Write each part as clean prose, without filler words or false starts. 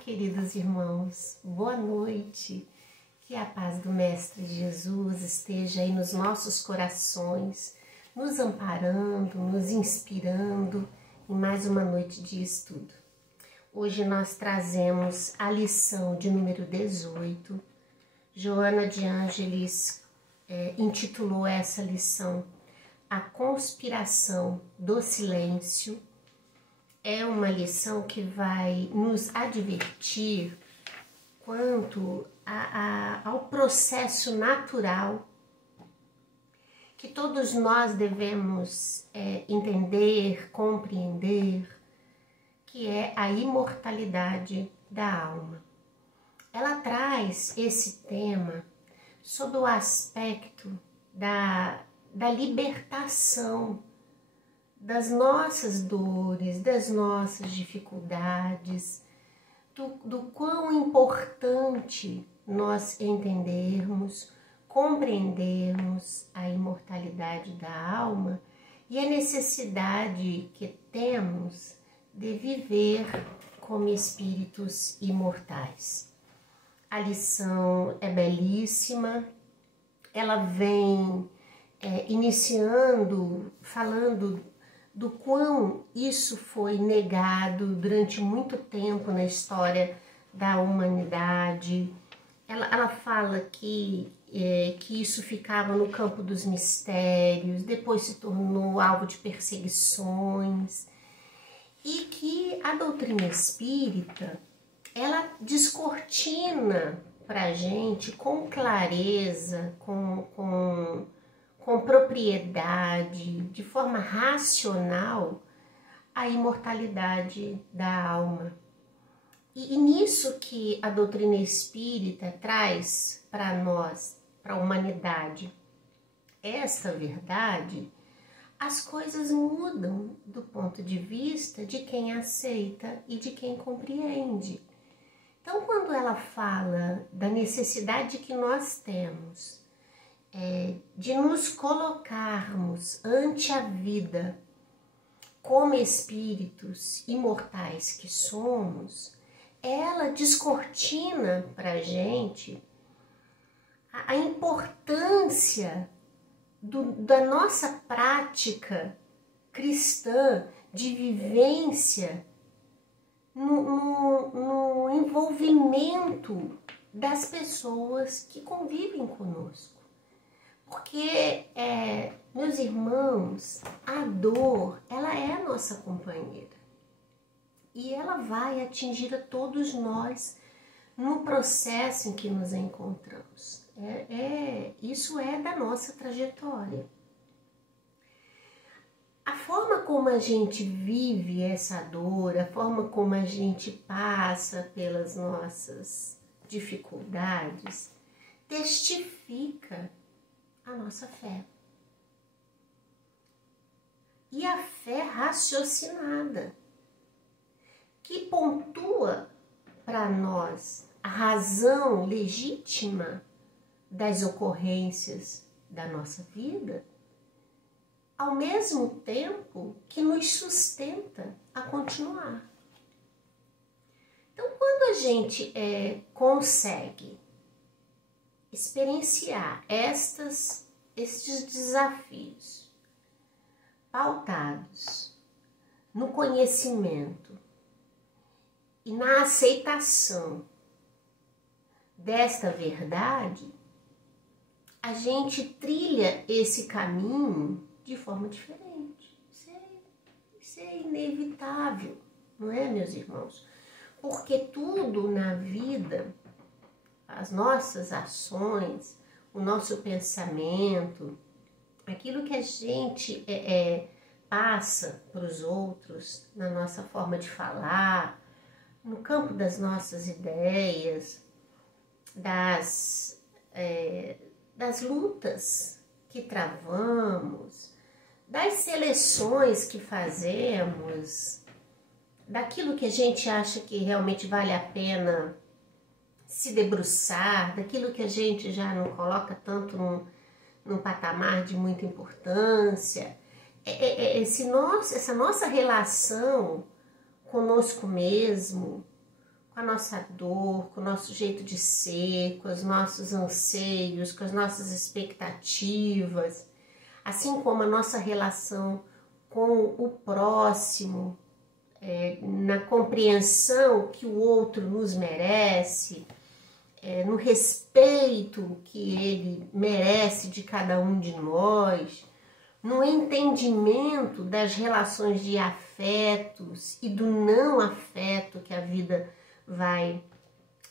queridos irmãos, boa noite. Que a paz do Mestre Jesus esteja aí nos nossos corações, nos amparando, nos inspirando em mais uma noite de estudo. Hoje nós trazemos a lição de número 18. Joana de Ângeles intitulou essa lição A Conspiração do Silêncio. É uma lição que vai nos advertir quanto ao processo natural que todos nós devemos entender, compreender, que é a imortalidade da alma. Ela traz esse tema sob o aspecto da libertação das nossas dores, das nossas dificuldades, do quão importante nós entendermos, compreendermos a imortalidade da alma e a necessidade que temos de viver como espíritos imortais. A lição é belíssima, ela vem iniciando, falando do quão isso foi negado durante muito tempo na história da humanidade. Ela fala que isso ficava no campo dos mistérios, depois se tornou alvo de perseguições, e que a doutrina espírita, ela descortina para a gente com clareza, com propriedade, de forma racional, a imortalidade da alma. E nisso que a doutrina espírita traz para nós, para a humanidade, essa verdade, as coisas mudam do ponto de vista de quem aceita e de quem compreende. Então, quando ela fala da necessidade que nós temos de nos colocarmos ante a vida como espíritos imortais que somos, ela descortina para a gente a importância da nossa prática cristã de vivência no envolvimento das pessoas que convivem conosco. Porque, meus irmãos, a dor, ela é a nossa companheira. E ela vai atingir a todos nós no processo em que nos encontramos. Isso é da nossa trajetória. A forma como a gente vive essa dor, a forma como a gente passa pelas nossas dificuldades, testifica a nossa fé. E a fé raciocinada, que pontua para nós a razão legítima das ocorrências da nossa vida, ao mesmo tempo que nos sustenta a continuar. Então, quando a gente consegue experienciar estes desafios pautados no conhecimento e na aceitação desta verdade, a gente trilha esse caminho de forma diferente. Isso é inevitável, não é, meus irmãos? Porque tudo na vida, as nossas ações, o nosso pensamento, aquilo que a gente passa para os outros, na nossa forma de falar, no campo das nossas ideias, das lutas que travamos, das seleções que fazemos, daquilo que a gente acha que realmente vale a pena se debruçar, daquilo que a gente já não coloca tanto num patamar de muita importância. Essa nossa relação conosco mesmo, com com a nossa dor, com o nosso jeito de ser, com os nossos anseios, com as nossas expectativas, assim como a nossa relação com o próximo, na compreensão que o outro nos merece, no respeito que ele merece de cada um de nós, no entendimento das relações de afetos e do não afeto que a vida vai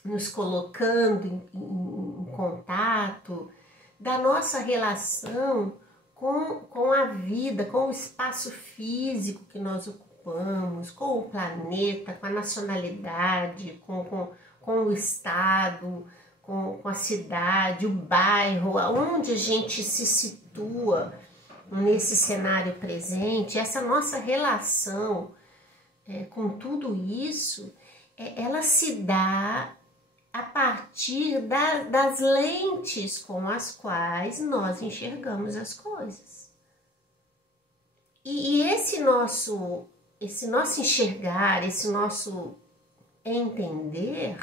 nos colocando em contato, da nossa relação com a vida, com o espaço físico que nós ocupamos, com o planeta, com a nacionalidade, com o estado, com a cidade, o bairro, aonde a gente se situa nesse cenário presente. Essa nossa relação com tudo isso, ela se dá a partir das lentes com as quais nós enxergamos as coisas. E esse nosso enxergar, esse nosso entender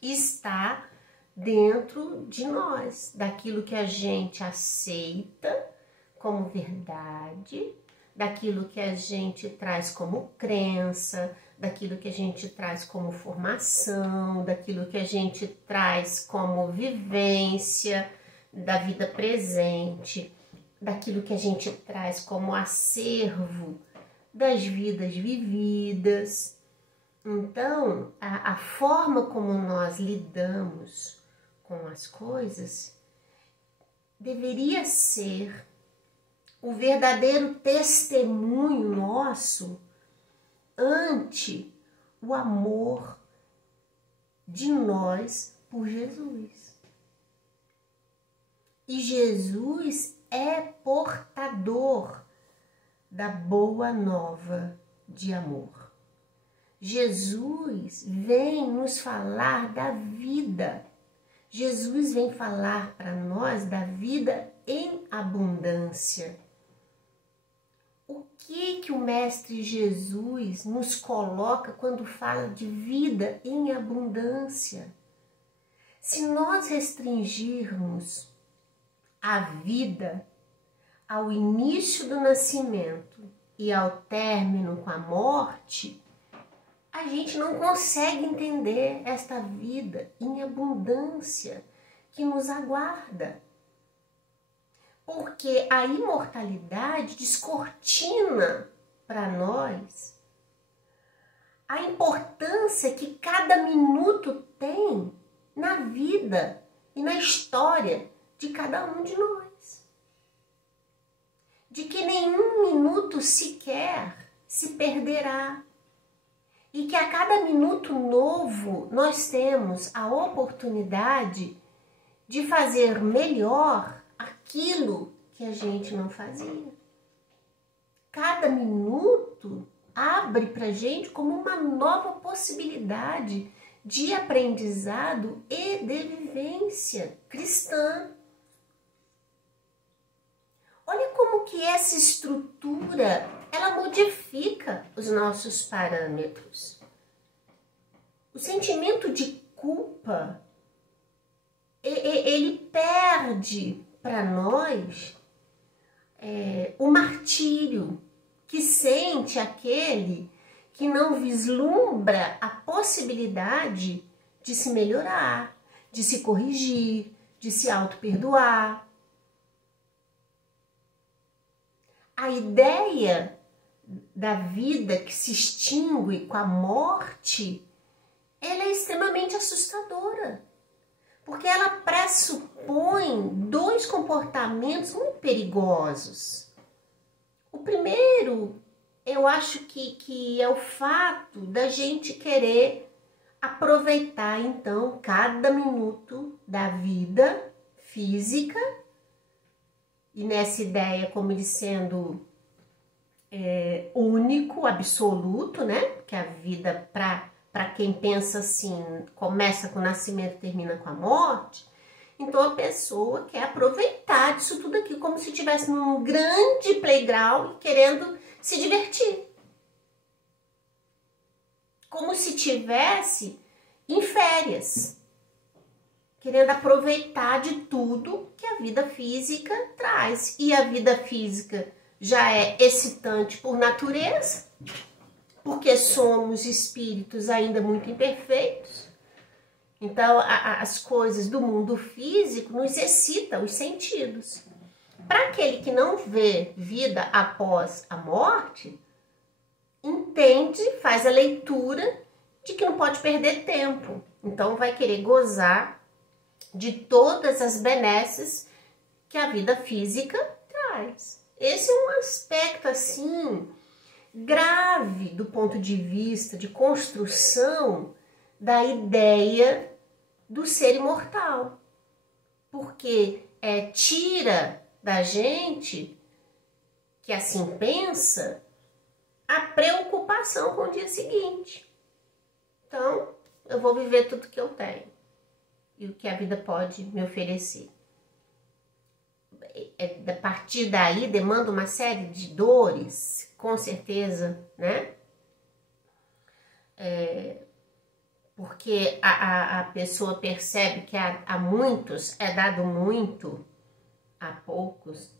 está dentro de nós, daquilo que a gente aceita como verdade, daquilo que a gente traz como crença, daquilo que a gente traz como formação, daquilo que a gente traz como vivência da vida presente, daquilo que a gente traz como acervo das vidas vividas. Então, a forma como nós lidamos com as coisas deveria ser o verdadeiro testemunho nosso ante o amor de nós por Jesus. E Jesus é portador da boa nova de amor. Jesus vem nos falar da vida. Jesus vem falar para nós da vida em abundância. O que o Mestre Jesus nos coloca quando fala de vida em abundância? Se nós restringirmos a vida ao início do nascimento e ao término com a morte, a gente não consegue entender esta vida em abundância que nos aguarda. Porque a imortalidade descortina para nós a importância que cada minuto tem na vida e na história de cada um de nós. De que nenhum minuto sequer se perderá. E que a cada minuto novo nós temos a oportunidade de fazer melhor aquilo que a gente não fazia. Cada minuto abre para a gente como uma nova possibilidade de aprendizado e de vivência cristã. Olha como que essa estrutura, ela modifica os nossos parâmetros. O sentimento de culpa, ele perde para nós o martírio que sente aquele que não vislumbra a possibilidade de se melhorar, de se corrigir, de se auto-perdoar. A ideia da vida que se extingue com a morte, ela é extremamente assustadora. Porque ela pressupõe dois comportamentos muito perigosos. O primeiro, eu acho que é o fato da gente querer aproveitar, então, cada minuto da vida física, e nessa ideia como ele sendo único, absoluto, né? Porque a vida, para quem pensa assim, começa com o nascimento e termina com a morte. Então a pessoa quer aproveitar disso tudo aqui como se estivesse num grande playground querendo se divertir. como se tivesse em férias, querendo aproveitar de tudo que a vida física traz. E a vida física já é excitante por natureza, porque somos espíritos ainda muito imperfeitos. Então, as coisas do mundo físico nos excitam os sentidos. Para aquele que não vê vida após a morte, entende, faz a leitura de que não pode perder tempo. Então, vai querer gozar de todas as benesses que a vida física traz. Esse é um aspecto, assim, grave do ponto de vista de construção da ideia do ser imortal. Porque tira da gente, que assim pensa, a preocupação com o dia seguinte. Então, eu vou viver tudo que eu tenho e o que a vida pode me oferecer. A partir daí demanda uma série de dores, com certeza, né? Porque a pessoa percebe que a muitos é dado muito, a poucos,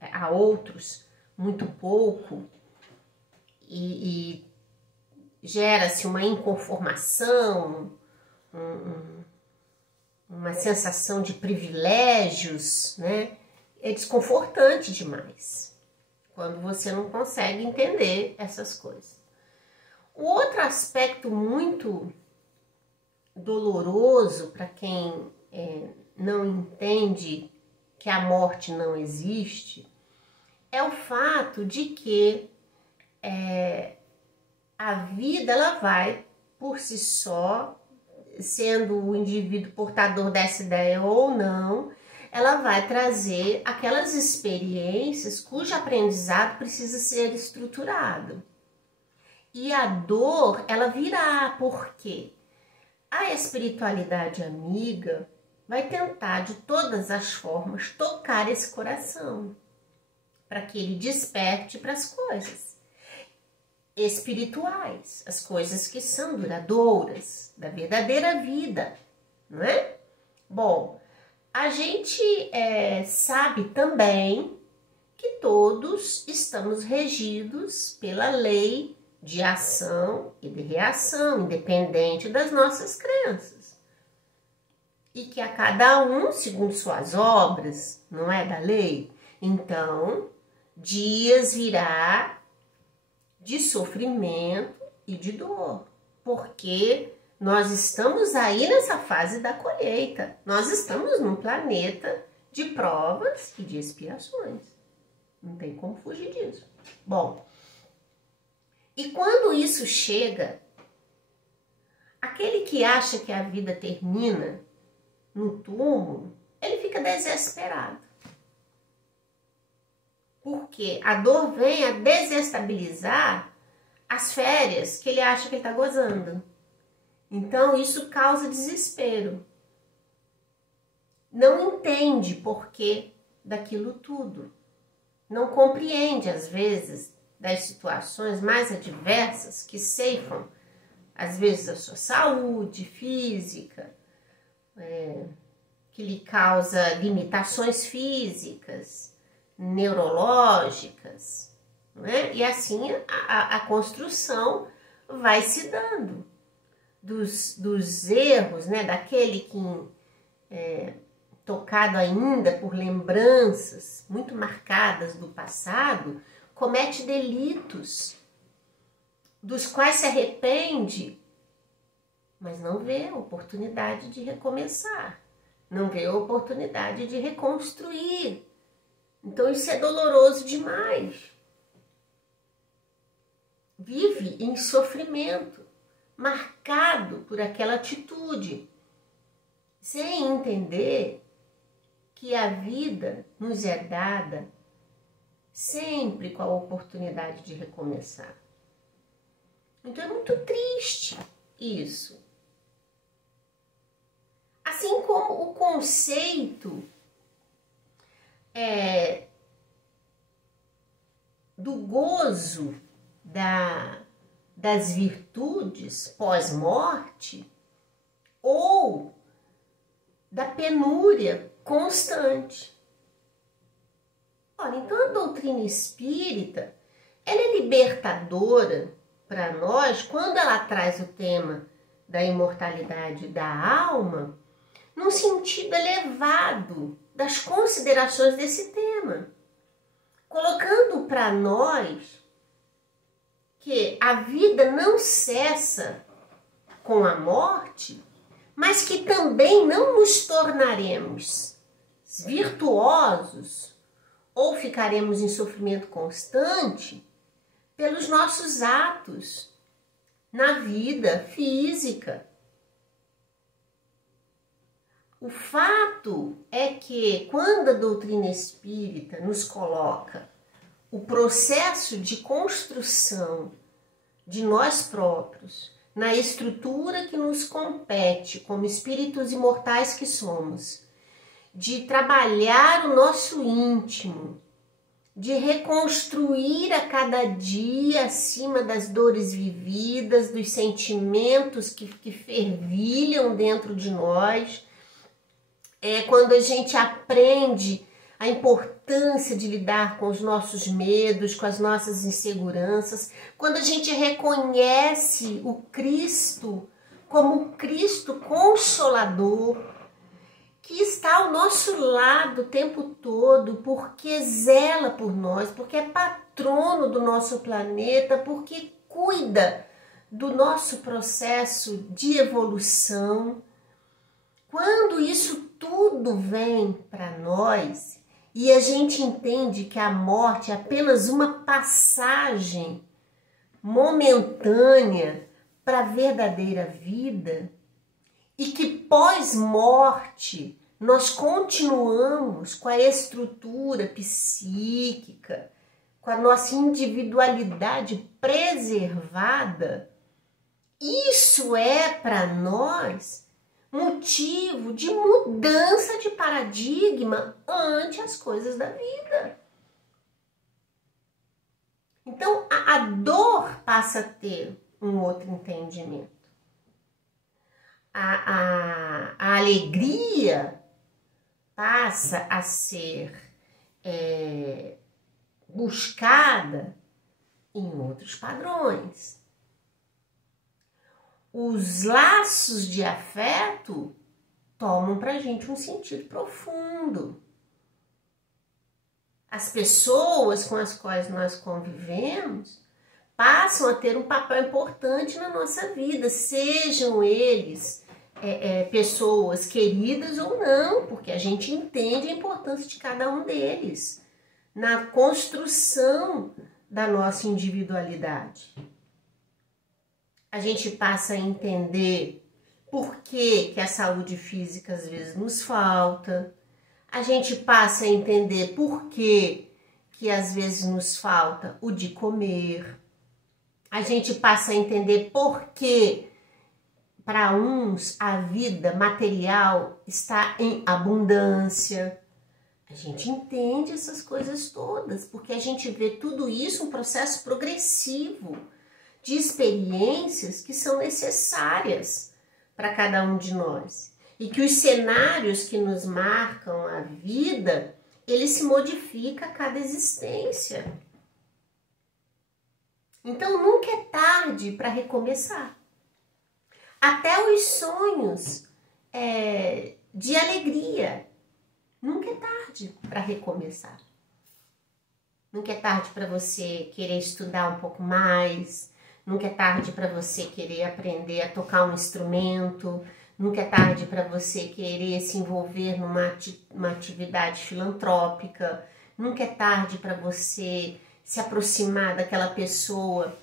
a outros muito pouco, e gera-se uma inconformação, uma sensação de privilégios, né? É desconfortante demais quando você não consegue entender essas coisas. O outro aspecto muito doloroso para quem não entende que a morte não existe é o fato de que a vida ela vai por si só, sendo o indivíduo portador dessa ideia ou não, ela vai trazer aquelas experiências cujo aprendizado precisa ser estruturado. E a dor, ela virá, porque a espiritualidade amiga vai tentar de todas as formas tocar esse coração, para que ele desperte para as coisas espirituais, as coisas que são duradouras, da verdadeira vida, não é? Bom, a gente sabe também que todos estamos regidos pela lei de ação e de reação, independente das nossas crenças. E que a cada um, segundo suas obras, não é da lei? Então, dias virá de sofrimento e de dor, porque nós estamos aí nessa fase da colheita, nós estamos num planeta de provas e de expiações, não tem como fugir disso. Bom, e quando isso chega, aquele que acha que a vida termina no túmulo, ele fica desesperado. Porque a dor vem a desestabilizar as férias que ele acha que ele está gozando. Então, isso causa desespero. Não entende porquê daquilo tudo. Não compreende, às vezes, das situações mais adversas que ceifam, às vezes, a sua saúde física, que lhe causa limitações físicas, neurológicas, não é? E assim a construção vai se dando dos erros, né? Daquele que, tocado ainda por lembranças muito marcadas do passado, comete delitos dos quais se arrepende, mas não vê a oportunidade de recomeçar, não vê a oportunidade de reconstruir. Então isso é doloroso demais. Vive em sofrimento, marcado por aquela atitude, sem entender que a vida nos é dada sempre com a oportunidade de recomeçar. Então é muito triste isso. Assim como o conceito do gozo das virtudes pós-morte ou da penúria constante. Ora, então a doutrina espírita, ela é libertadora para nós quando ela traz o tema da imortalidade da alma num sentido elevado das considerações desse tema, colocando para nós que a vida não cessa com a morte, mas que também não nos tornaremos virtuosos ou ficaremos em sofrimento constante pelos nossos atos na vida física. O fato é que quando a doutrina espírita nos coloca o processo de construção de nós próprios na estrutura que nos compete como espíritos imortais que somos, de trabalhar o nosso íntimo, de reconstruir a cada dia acima das dores vividas, dos sentimentos que fervilham dentro de nós. É quando a gente aprende a importância de lidar com os nossos medos, com as nossas inseguranças, quando a gente reconhece o Cristo como o Cristo consolador, que está ao nosso lado o tempo todo, porque zela por nós, porque é patrono do nosso planeta, porque cuida do nosso processo de evolução. Quando isso tudo vem para nós e a gente entende que a morte é apenas uma passagem momentânea para a verdadeira vida e que pós-morte nós continuamos com a estrutura psíquica, com a nossa individualidade preservada, isso é para nós motivo de mudança de paradigma ante as coisas da vida. Então, a dor passa a ter um outro entendimento. A alegria passa a ser buscada em outros padrões. Os laços de afeto tomam para a gente um sentido profundo. As pessoas com as quais nós convivemos passam a ter um papel importante na nossa vida, sejam eles pessoas queridas ou não, porque a gente entende a importância de cada um deles na construção da nossa individualidade. A gente passa a entender por que a saúde física às vezes nos falta. A gente passa a entender por que às vezes nos falta o de comer. A gente passa a entender por que para uns a vida material está em abundância. A gente entende essas coisas todas, porque a gente vê tudo isso um processo progressivo de experiências que são necessárias para cada um de nós. E que os cenários que nos marcam a vida, ele se modifica a cada existência. Então nunca é tarde para recomeçar. Até os sonhos de alegria, nunca é tarde para recomeçar. Nunca é tarde para você querer estudar um pouco mais. Nunca é tarde para você querer aprender a tocar um instrumento. Nunca é tarde para você querer se envolver numa atividade filantrópica. Nunca é tarde para você se aproximar daquela pessoa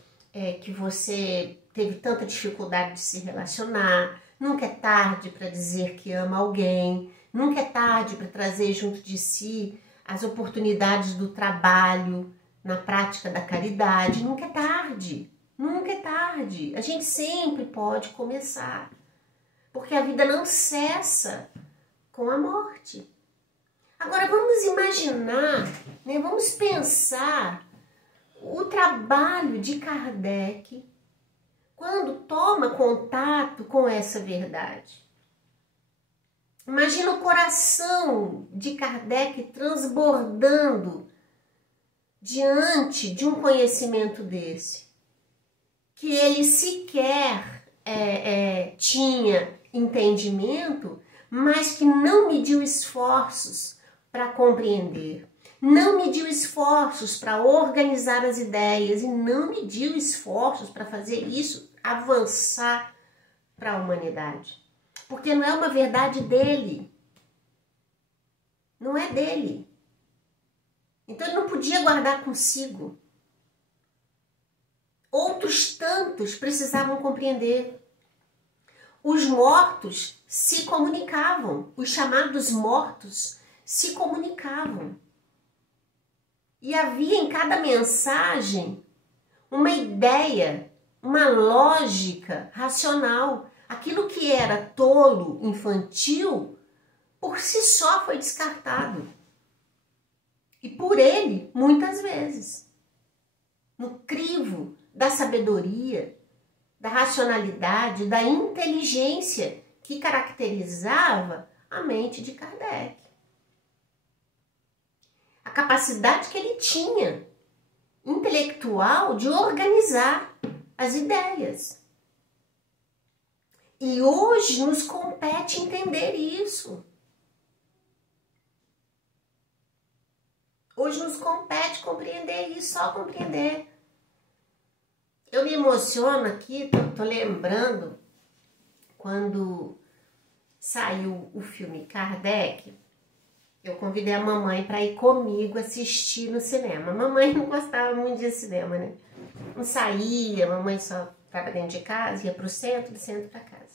que você teve tanta dificuldade de se relacionar. Nunca é tarde para dizer que ama alguém. Nunca é tarde para trazer junto de si as oportunidades do trabalho, na prática da caridade. Nunca é tarde. Nunca é tarde. A gente sempre pode começar. Porque a vida não cessa com a morte. Agora vamos imaginar, vamos pensar o trabalho de Kardec quando toma contato com essa verdade. Imagina o coração de Kardec transbordando diante de um conhecimento desse, que ele sequer tinha entendimento, mas que não mediu esforços para compreender, não mediu esforços para organizar as ideias e não mediu esforços para fazer isso avançar para a humanidade. Porque não é uma verdade dele, não é dele. Então ele não podia guardar consigo. Outros tantos precisavam compreender. Os mortos se comunicavam, os chamados mortos se comunicavam. E havia em cada mensagem uma ideia, uma lógica racional. Aquilo que era tolo, infantil, por si só foi descartado. E por ele, muitas vezes, no crivo da sabedoria, da racionalidade, da inteligência que caracterizava a mente de Kardec. A capacidade que ele tinha, intelectual, de organizar as ideias. E hoje nos compete entender isso. Hoje nos compete compreender isso, só compreender. Eu me emociono aqui, tô lembrando, quando saiu o filme Kardec, eu convidei a mamãe para ir comigo assistir no cinema. A mamãe não gostava muito de cinema, né? Não saía, a mamãe só estava dentro de casa, ia para o centro, do centro para casa.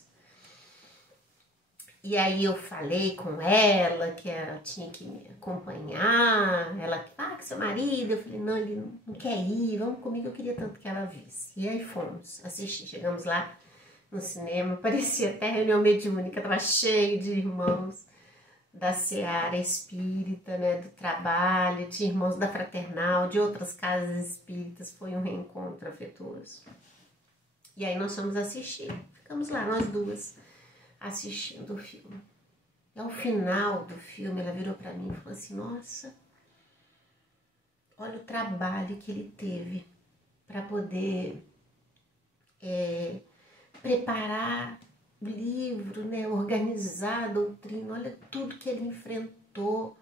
E aí eu falei com ela que ela tinha que me acompanhar. Ela, que seu marido. Eu falei, não, ele não quer ir, vamos comigo, eu queria tanto que ela visse. E aí fomos assistir, chegamos lá no cinema, parecia até reunião mediúnica, estava cheio de irmãos da seara espírita, né, do trabalho, tinha irmãos da fraternal, de outras casas espíritas, foi um reencontro afetuoso. E aí nós fomos assistir, ficamos lá, nós duas, assistindo o filme. E ao final do filme, ela virou para mim e falou assim, nossa, olha o trabalho que ele teve para poder preparar o livro, né, organizar a doutrina, olha tudo que ele enfrentou.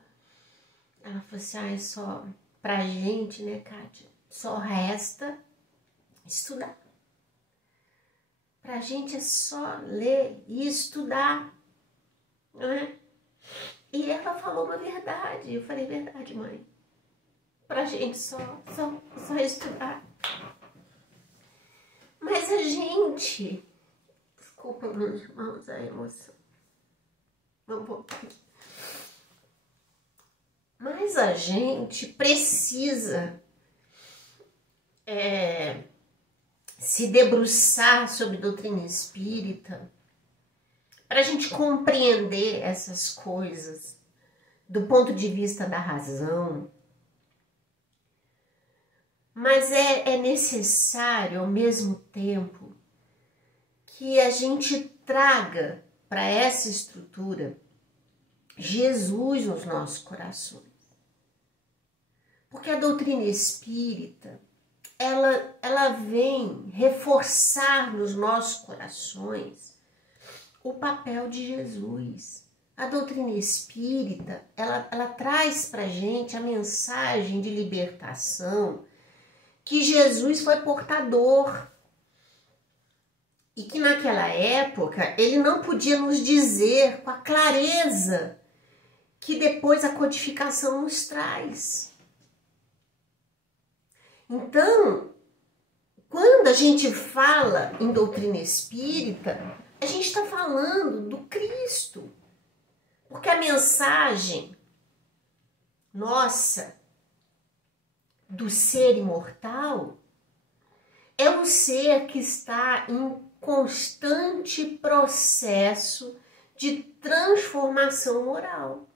Ela falou assim, é só pra gente, né, Kátia, só resta estudar. Pra gente é só ler e estudar, né? E ela falou uma verdade, eu falei, verdade, mãe. Pra gente só estudar. Mas a gente, desculpa, meus irmãos, a emoção. Vamos voltar aqui. Mas a gente precisa se debruçar sobre doutrina espírita para a gente compreender essas coisas do ponto de vista da razão. Mas é necessário, ao mesmo tempo, que a gente traga para essa estrutura Jesus nos nossos corações. Porque a doutrina espírita, ela vem reforçar nos nossos corações o papel de Jesus. A doutrina espírita, ela traz para a gente a mensagem de libertação que Jesus foi portador. E que naquela época ele não podia nos dizer com a clareza que depois a codificação nos traz. Então, quando a gente fala em doutrina espírita, a gente está falando do Cristo. Porque a mensagem nossa do ser imortal é um ser que está em constante processo de transformação moral.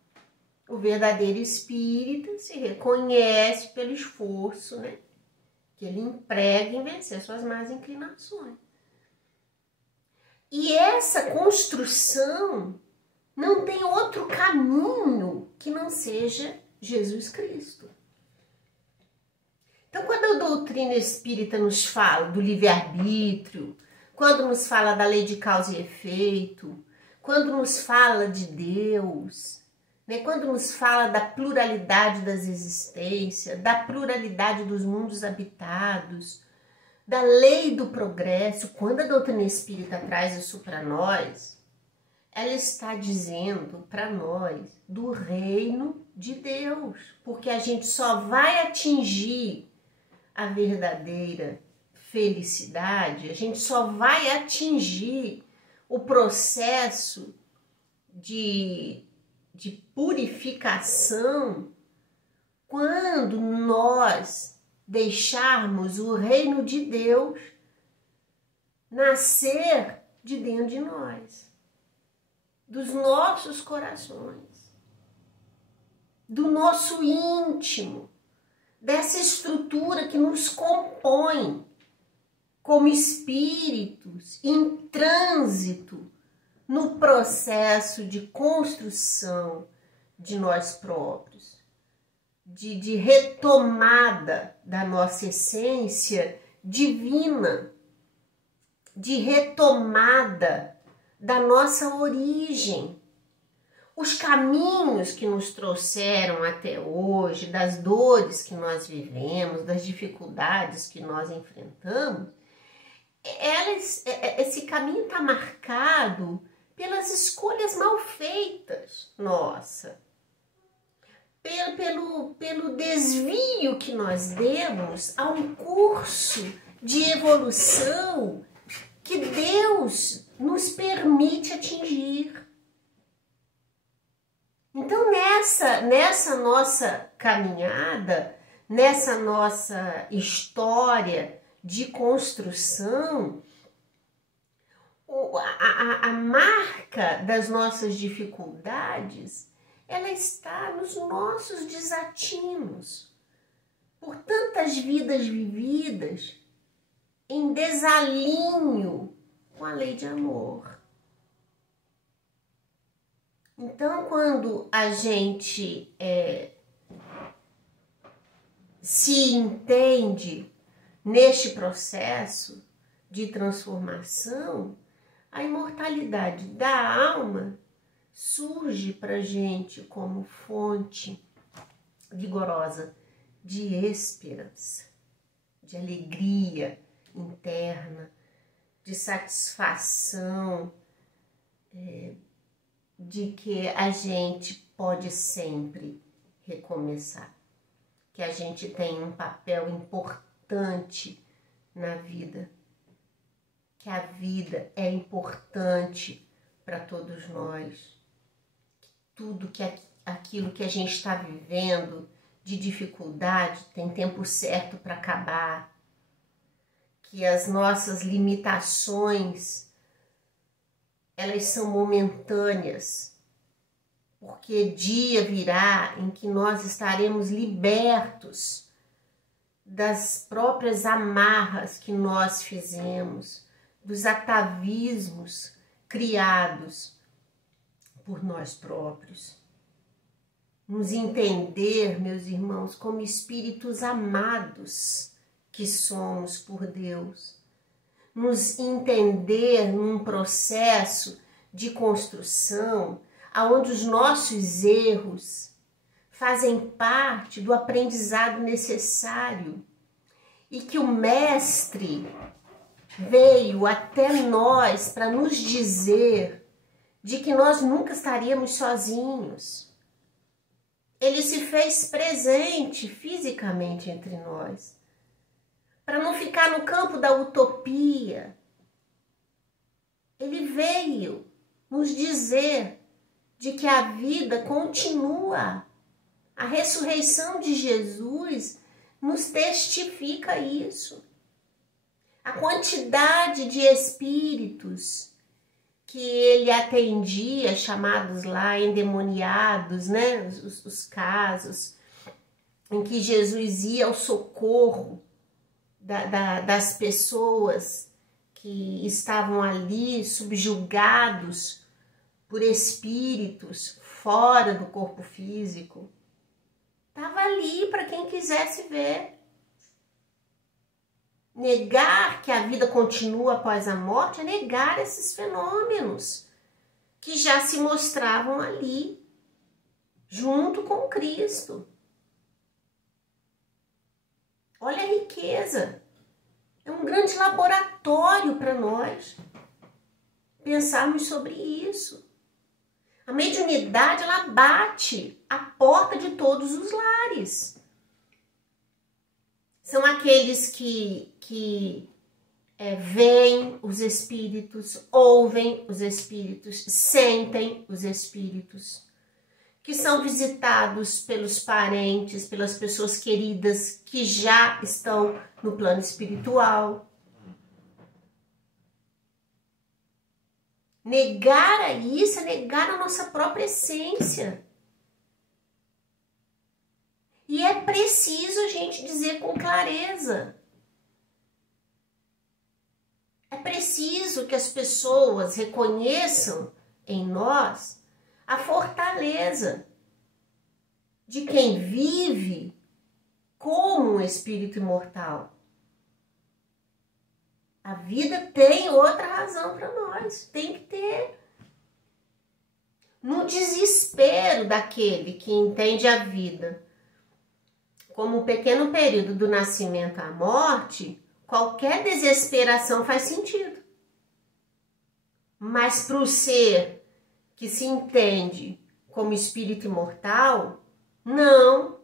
O verdadeiro espírita se reconhece pelo esforço, né, que ele emprega em vencer suas más inclinações. E essa construção não tem outro caminho que não seja Jesus Cristo. Então, quando a doutrina espírita nos fala do livre-arbítrio, quando nos fala da lei de causa e efeito, quando nos fala de Deus, né, quando nos fala da pluralidade das existências, da pluralidade dos mundos habitados, da lei do progresso, quando a doutrina espírita traz isso para nós, ela está dizendo para nós do reino de Deus, porque a gente só vai atingir a verdadeira felicidade, a gente só vai atingir o processo de purificação quando nós deixarmos o reino de Deus nascer de dentro de nós, dos nossos corações, do nosso íntimo, dessa estrutura que nos compõe como espíritos em trânsito no processo de construção de nós próprios, de retomada da nossa essência divina, de retomada da nossa origem. Os caminhos que nos trouxeram até hoje, das dores que nós vivemos, das dificuldades que nós enfrentamos, esse caminho está marcado pelas escolhas mal feitas, pelo desvio que nós demos a um curso de evolução que Deus nos permite atingir. Então, nessa nossa caminhada, nessa nossa história de construção, a marca das nossas dificuldades, ela está nos nossos desatinos, por tantas vidas vividas em desalinho com a lei de amor. Então, quando a gente se entende neste processo de transformação, a imortalidade da alma surge para a gente como fonte vigorosa de esperança, de alegria interna, de satisfação, de que a gente pode sempre recomeçar, que a gente tem um papel importante na vida, que a vida é importante para todos nós, que tudo aquilo que a gente está vivendo de dificuldade tem tempo certo para acabar, que as nossas limitações elas são momentâneas, porque dia virá em que nós estaremos libertos das próprias amarras que nós fizemos, dos atavismos criados por nós próprios. Nos entender, meus irmãos, como espíritos amados que somos por Deus. Nos entender num processo de construção onde os nossos erros fazem parte do aprendizado necessário e que o Mestre veio até nós para nos dizer de que nós nunca estaríamos sozinhos. Ele se fez presente fisicamente entre nós, para não ficar no campo da utopia. Ele veio nos dizer de que a vida continua. A ressurreição de Jesus nos testifica isso. A quantidade de espíritos que ele atendia, chamados lá endemoniados, né? Os casos em que Jesus ia ao socorro das pessoas que estavam ali subjugados por espíritos fora do corpo físico, estava ali para quem quisesse ver. Negar que a vida continua após a morte é negar esses fenômenos que já se mostravam ali, junto com Cristo. Olha a riqueza. É um grande laboratório para nós pensarmos sobre isso. A mediunidade, ela bate a porta de todos os lares. São aqueles que veem os espíritos, ouvem os espíritos, sentem os espíritos, que são visitados pelos parentes, pelas pessoas queridas que já estão no plano espiritual. Negar a isso é negar a nossa própria essência. E é preciso a gente dizer com clareza. É preciso que as pessoas reconheçam em nós a fortaleza de quem vive como um espírito imortal. A vida tem outra razão para nós, tem que ter. No desespero daquele que entende a vida como um pequeno período do nascimento à morte, qualquer desesperação faz sentido. Mas para o ser que se entende como espírito imortal, não.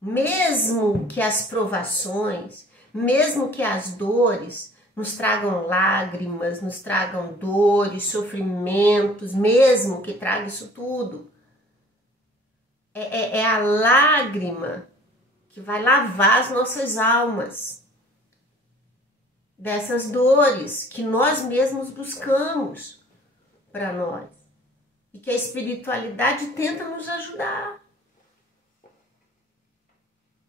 Mesmo que as provações, mesmo que as dores nos tragam lágrimas, nos tragam dores, sofrimentos, mesmo que traga isso tudo, é a lágrima que vai lavar as nossas almas dessas dores que nós mesmos buscamos para nós e que a espiritualidade tenta nos ajudar.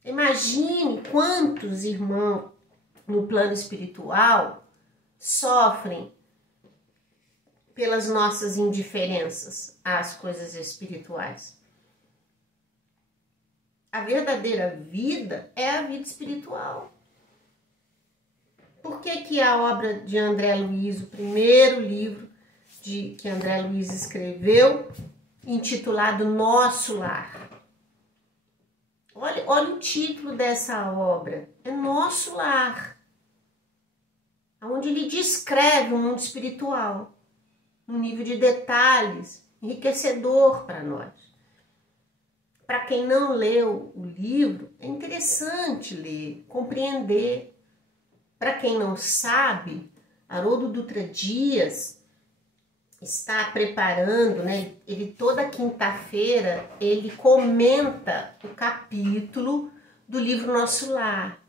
Imagine quantos irmãos no plano espiritual sofrem pelas nossas indiferenças às coisas espirituais. A verdadeira vida é a vida espiritual. Por que a obra de André Luiz, o primeiro livro que André Luiz escreveu, intitulado Nosso Lar? Olha o título dessa obra, é Nosso Lar, onde ele descreve o mundo espiritual, num nível de detalhes enriquecedor para nós. Para quem não leu o livro, é interessante ler, compreender. Para quem não sabe, Haroldo Dutra Dias está preparando, né? Ele toda quinta-feira ele comenta o capítulo do livro Nosso Lar.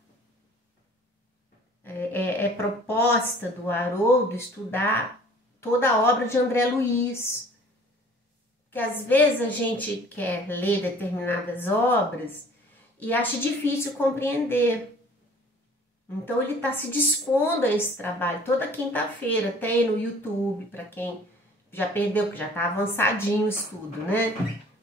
É proposta do Haroldo estudar toda a obra de André Luiz. Que às vezes a gente quer ler determinadas obras e acha difícil compreender. Então ele está se dispondo a esse trabalho. Toda quinta-feira tem no YouTube, para quem já perdeu, porque já está avançadinho o estudo, né?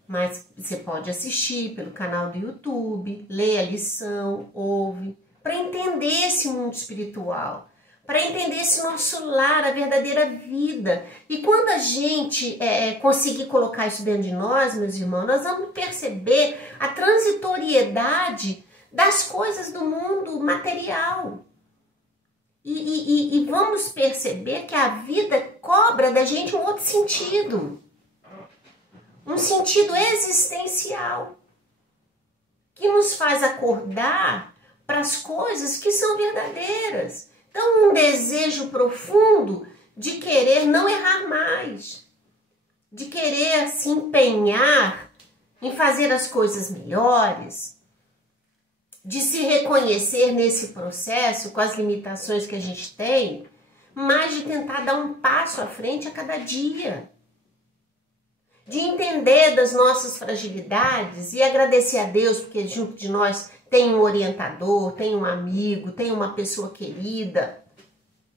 Mas você pode assistir pelo canal do YouTube, ler a lição, ouve, para entender esse mundo espiritual, para entender esse nosso lar, a verdadeira vida. E quando a gente conseguir colocar isso dentro de nós, meus irmãos, nós vamos perceber a transitoriedade das coisas do mundo material. E vamos perceber que a vida cobra da gente um outro sentido. Um sentido existencial. Que nos faz acordar para as coisas que são verdadeiras. Então, um desejo profundo de querer não errar mais, de querer se empenhar em fazer as coisas melhores, de se reconhecer nesse processo com as limitações que a gente tem, mas de tentar dar um passo à frente a cada dia, de entender das nossas fragilidades e agradecer a Deus, porque junto de nós tem um orientador, tem um amigo, tem uma pessoa querida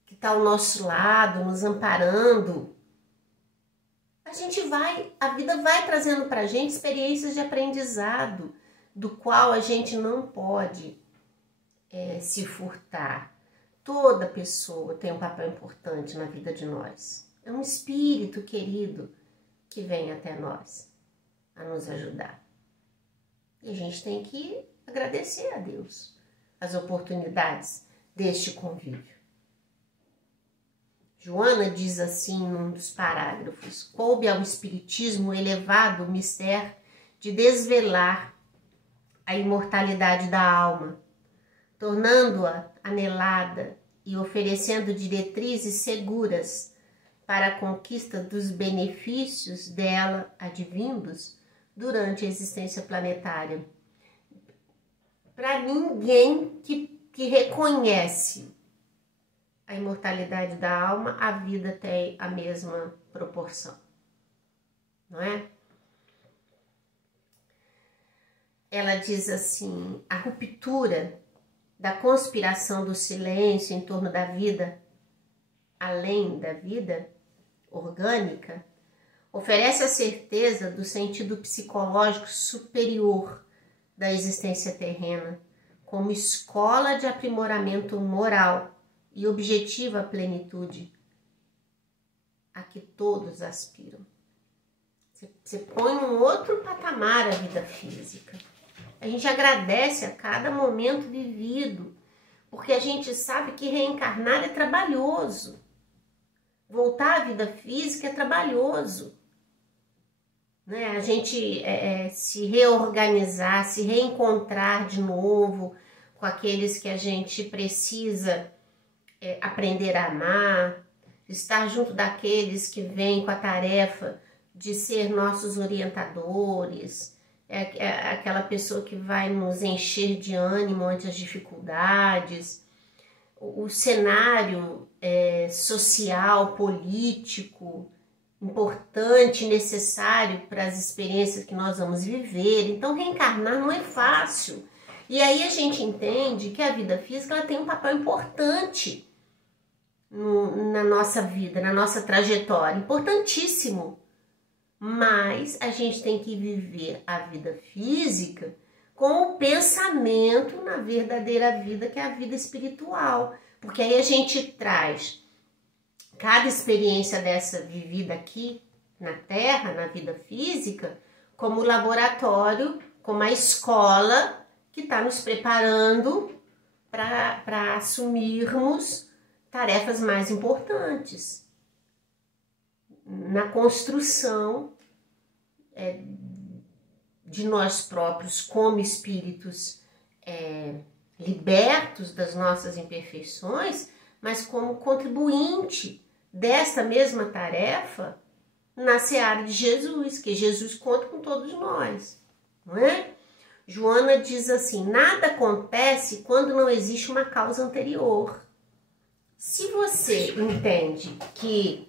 que está ao nosso lado, nos amparando, a vida vai trazendo para a gente experiências de aprendizado, do qual a gente não pode se furtar. Toda pessoa tem um papel importante na vida de nós. É um espírito querido que vem até nós a nos ajudar. E a gente tem que agradecer a Deus as oportunidades deste convívio. Joana diz assim num dos parágrafos: coube ao Espiritismo o elevado mistério de desvelar a imortalidade da alma, tornando-a anelada e oferecendo diretrizes seguras para a conquista dos benefícios dela advindos durante a existência planetária. Para ninguém que reconhece a imortalidade da alma, a vida tem a mesma proporção, não é? Ela diz assim: a ruptura da conspiração do silêncio em torno da vida, além da vida orgânica, oferece a certeza do sentido psicológico superior da existência terrena, como escola de aprimoramento moral e objetiva plenitude a que todos aspiram. Você põe um outro patamar a vida física. A gente agradece a cada momento vivido, porque a gente sabe que reencarnar é trabalhoso. Voltar à vida física é trabalhoso. Né? A gente se reorganizar, se reencontrar de novo com aqueles que a gente precisa aprender a amar, estar junto daqueles que vêm com a tarefa de ser nossos orientadores, aquela pessoa que vai nos encher de ânimo ante as dificuldades. O cenário social, político, importante, necessário para as experiências que nós vamos viver. Então, reencarnar não é fácil. E aí a gente entende que a vida física ela tem um papel importante na nossa vida, na nossa trajetória, importantíssimo. Mas a gente tem que viver a vida física com o pensamento na verdadeira vida, que é a vida espiritual. Porque aí a gente traz cada experiência dessa vivida aqui na Terra, na vida física, como laboratório, como a escola que está nos preparando para assumirmos tarefas mais importantes na construção de nós próprios como espíritos libertos das nossas imperfeições, mas como contribuinte desta mesma tarefa na seara de Jesus, que Jesus conta com todos nós, não é? Joana diz assim: nada acontece quando não existe uma causa anterior. Se você entende que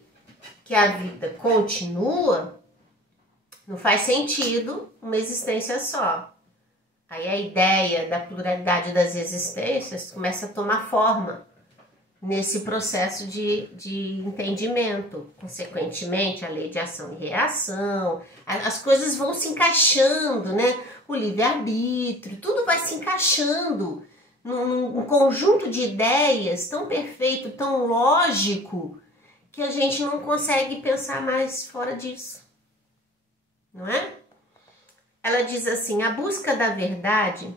a vida continua, não faz sentido uma existência só. Aí a ideia da pluralidade das existências começa a tomar forma nesse processo de entendimento. Consequentemente, a lei de ação e reação, as coisas vão se encaixando, né? O livre-arbítrio, tudo vai se encaixando num conjunto de ideias tão perfeito, tão lógico, que a gente não consegue pensar mais fora disso, não é? Ela diz assim: a busca da verdade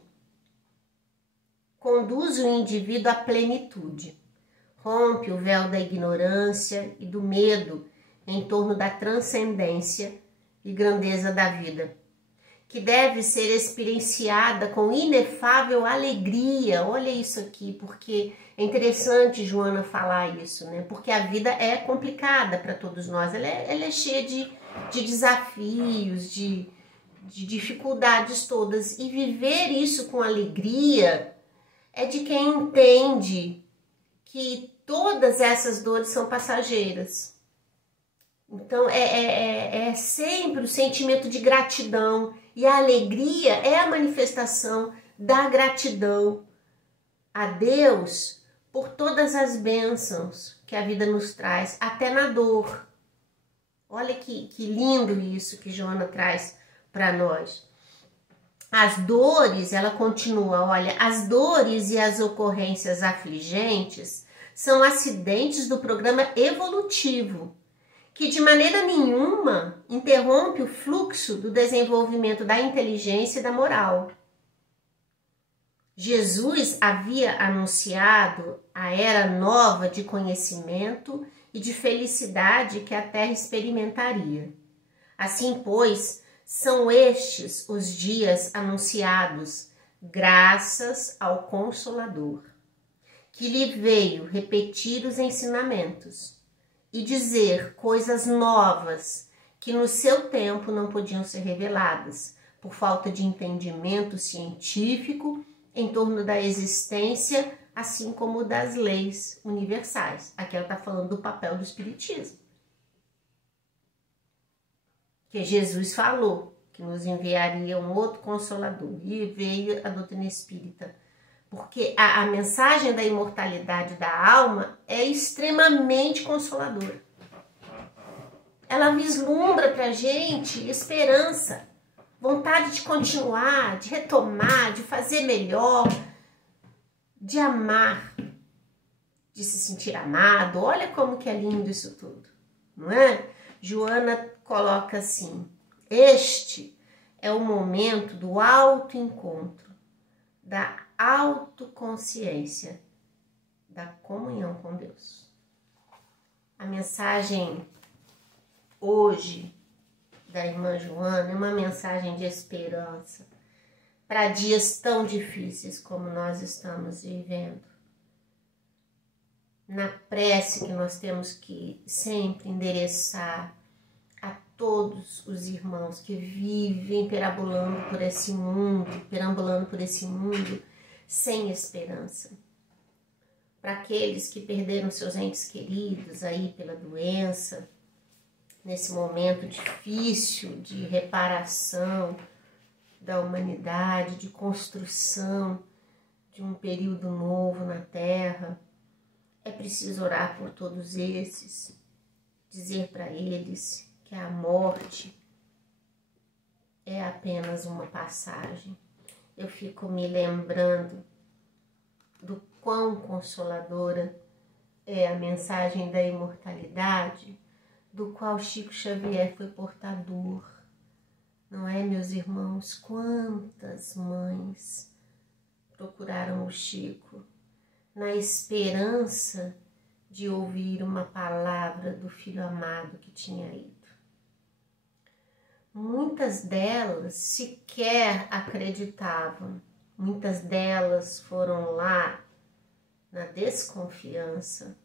conduz o indivíduo à plenitude, rompe o véu da ignorância e do medo em torno da transcendência e grandeza da vida, que deve ser experienciada com inefável alegria. Olha isso aqui, porque é interessante Joana falar isso, né? Porque a vida é complicada para todos nós, ela é cheia de desafios, de dificuldades todas, e viver isso com alegria é de quem entende que todas essas dores são passageiras. Então é sempre o sentimento de gratidão, e a alegria é a manifestação dá gratidão a Deus por todas as bênçãos que a vida nos traz, até na dor. Olha que lindo isso que Joana traz para nós. As dores, ela continua, olha, as dores e as ocorrências afligentes são acidentes do programa evolutivo, que de maneira nenhuma interrompe o fluxo do desenvolvimento da inteligência e da moral. Jesus havia anunciado a era nova de conhecimento e de felicidade que a Terra experimentaria. Assim, pois, são estes os dias anunciados, graças ao Consolador, que lhe veio repetir os ensinamentos e dizer coisas novas que no seu tempo não podiam ser reveladas, por falta de entendimento científico em torno da existência, assim como das leis universais. Aqui ela está falando do papel do Espiritismo. Que Jesus falou que nos enviaria um outro Consolador, e veio a doutrina espírita. Porque a mensagem da imortalidade da alma é extremamente consoladora. Ela vislumbra para a gente esperança, vontade de continuar, de retomar, de fazer melhor, de amar, de se sentir amado. Olha como que é lindo isso tudo, não é? Joana coloca assim: este é o momento do autoencontro, da autoconsciência, da comunhão com Deus. A mensagem hoje da irmã Joana é uma mensagem de esperança para dias tão difíceis como nós estamos vivendo. Na prece que nós temos que sempre endereçar a todos os irmãos que vivem perambulando por esse mundo sem esperança. Para aqueles que perderam seus entes queridos aí pela doença, nesse momento difícil de reparação da humanidade, de construção de um período novo na Terra, é preciso orar por todos esses, dizer para eles que a morte é apenas uma passagem. Eu fico me lembrando do quão consoladora é a mensagem da imortalidade, do qual Chico Xavier foi portador. Não é, meus irmãos? Quantas mães procuraram o Chico na esperança de ouvir uma palavra do filho amado que tinha ido. Muitas delas sequer acreditavam, muitas delas foram lá na desconfiança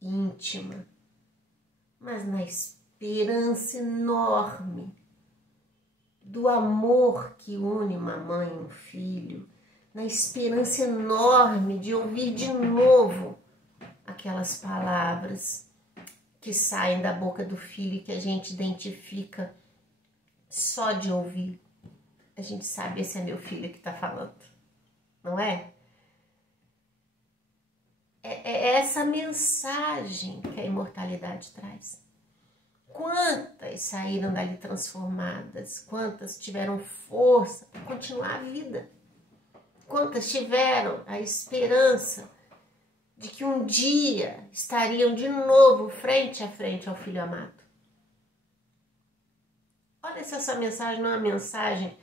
íntima, mas na esperança enorme do amor que une uma mãe e um filho, na esperança enorme de ouvir de novo aquelas palavras que saem da boca do filho e que a gente identifica só de ouvir. A gente sabe, esse é meu filho que está falando, não é? É essa mensagem que a imortalidade traz. Quantas saíram dali transformadas? Quantas tiveram força para continuar a vida? Quantas tiveram a esperança de que um dia estariam de novo frente a frente ao Filho amado? Olha se essa mensagem não é uma mensagem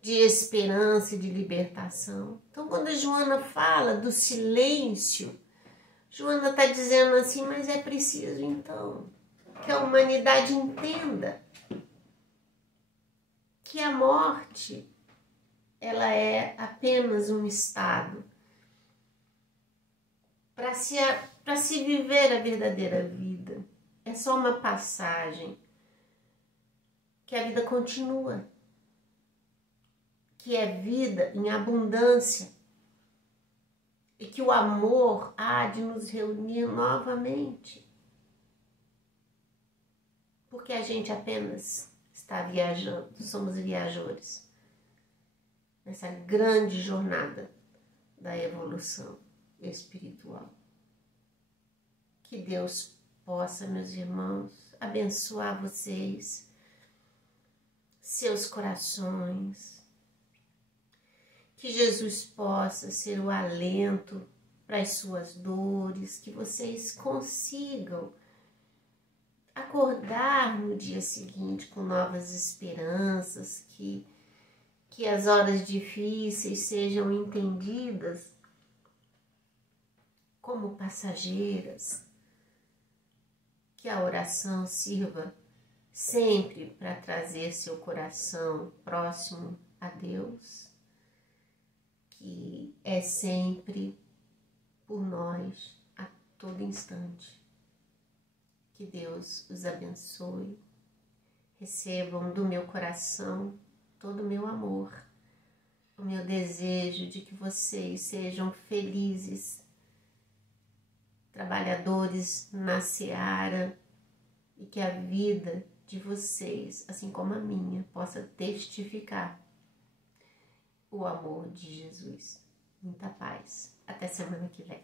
de esperança e de libertação. Então, quando a Joana fala do silêncio, Joana está dizendo assim, mas é preciso então que a humanidade entenda que a morte, ela é apenas um estado para se viver a verdadeira vida. É só uma passagem, que a vida continua, que é vida em abundância e que o amor há de nos reunir novamente. Porque a gente apenas está viajando, somos viajores. nessa grande jornada da evolução espiritual. Que Deus possa, meus irmãos, abençoar vocês, seus corações, que Jesus possa ser o alento para as suas dores, que vocês consigam acordar no dia seguinte com novas esperanças, que as horas difíceis sejam entendidas como passageiras, que a oração sirva sempre para trazer seu coração próximo a Deus, que é sempre por nós a todo instante. Que Deus os abençoe. Recebam do meu coração todo o meu amor, o meu desejo de que vocês sejam felizes, trabalhadores na seara, e que a vida de vocês, assim como a minha, possa testificar o amor de Jesus. Muita paz. Até semana que vem.